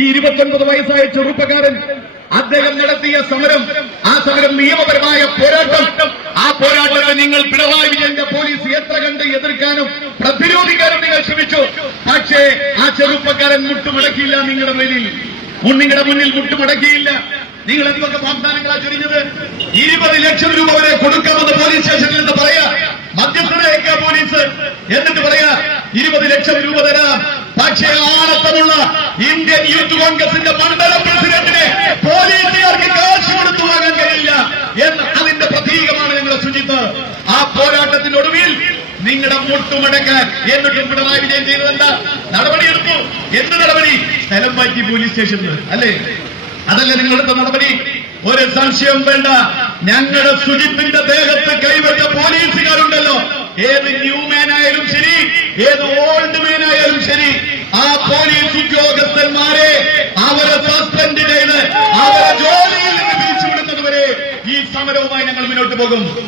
ഈ 29 വയസ്സായ ചെറുപ്പക്കാരൻ അദ്ദേഹം നടത്തിയ സമരം, ആ സമരം നിയമപരമായ പോരാട്ടം. ആ പോരാട്ടത്തെ നിങ്ങൾ പിണറായി വിജയന്റെ പോലീസ് എത്ര കണ്ട് എതിർക്കാനും പ്രതിരോധിക്കാനും നിങ്ങൾ ശ്രമിച്ചു. പക്ഷേ ആ ചെറുപ്പക്കാരൻ മുട്ടുമടക്കിയില്ല. നിങ്ങളുടെ മുന്നിൽ മുട്ടുമടക്കിയില്ല. നിങ്ങൾ എന്തൊക്കെ വാഗ്ദാനങ്ങളാ ചൊരിഞ്ഞത്? 20 ലക്ഷം രൂപ വരെ കൊടുക്കാമെന്ന് പോലീസ് സ്റ്റേഷനിൽ നിന്ന് പറയാ, മധ്യസ്ഥതയേക്ക പോലീസ്. എന്നിട്ട് പറയാ 20 ലക്ഷം രൂപ തരാം. പക്ഷേ ആളത്തമുള്ള ഇന്ത്യൻ യൂത്ത് കോൺഗ്രസിന്റെ മണ്ഡലം പ്രസിഡന്റിനെ പോലീസുകാർക്ക് കാശ് കൊടുത്തു വാങ്ങാൻ കഴിയില്ല എന്ന് അതിന്റെ പ്രതീകമാണ് ഞങ്ങളുടെ സുജിത്ത്. ആ പോരാട്ടത്തിനൊടുവിൽ നിങ്ങളുടെ മുട്ടുമടക്കാൻ എന്നിട്ടും പിണറായി വിജയൻ ചെയ്തതെന്താ? നടപടിയെടുത്തു. എന്ത് നടപടി? സ്ഥലം മാറ്റി പോലീസ് സ്റ്റേഷനിൽ, അല്ലേ? അതല്ലേ നിങ്ങളെടുത്ത നടപടി? ഒരു സംശയം വേണ്ട, ഞങ്ങളുടെ സുജിത്തിന്റെ ദേഹത്ത് കൈവച്ച പോലീസുകാരുണ്ടല്ലോ, ഏത് ന്യൂമാൻ ആയാലും ശരി, ഏത് ഓൾഡ് മാൻ ആയാലും ശരി, ആ പോലീസ് ഉദ്യോഗസ്ഥന്മാരെ അവരെ സസ്പെൻഡ് ചെയ്ത് അവരെ ജോലിയിൽ നിന്ന് പിരിച്ചുവിടുന്നതുവരെ ഈ സമരവുമായി ഞങ്ങൾ മുന്നോട്ട് പോകും.